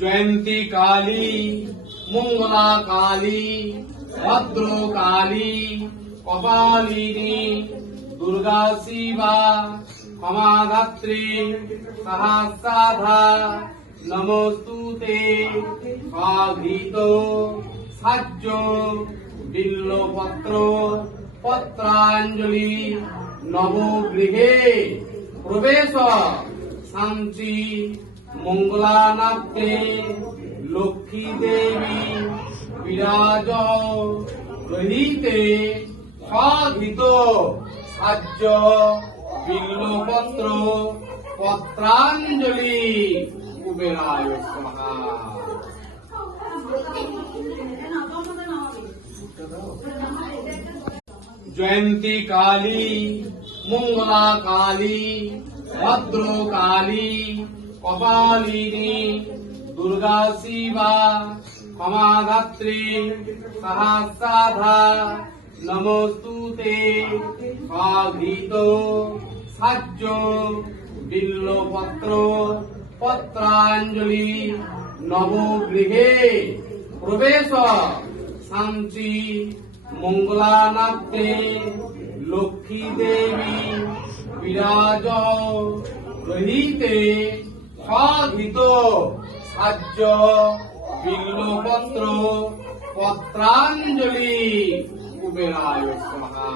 জয়ন্তী কালী, মঙ্গলা কালী, ভদ্র কালী, কপালিনী, দুর্গা শিবা, ক্ষমাধাত্রী, সহস্রাধা, নমস্তুতে। সাধিত সাহ্য বিল্লপত্র পত্রাঞ্জলি নবগৃহে প্রবেশ শান্তি মঙ্গলানাথে লক্ষ্মী দেবী বিরাজ রহিতে সাধিত সাহ্য বিল্লপত্র পত্রাঞ্জলি কুবেরায় স্বাহা। জয়ন্তী কালী, মঙ্গলা কালী, ভদ্র কালী, কপালিনী, দুর্গা শিবা, ক্ষমাধাত্রী, সহস্রাধা, নমস্তুতে। সাধিত সাহ্য বিল্লপত্র পত্রাঞ্জলি নবগৃহে প্রবেশ শান্তি মঙ্গলানাথে লক্ষ্মী দেবী বিরাজ রহিতে সাধিত সাহ্য বিল্লপত্র পত্রাঞ্জলি কুবেরায় স্বাহা।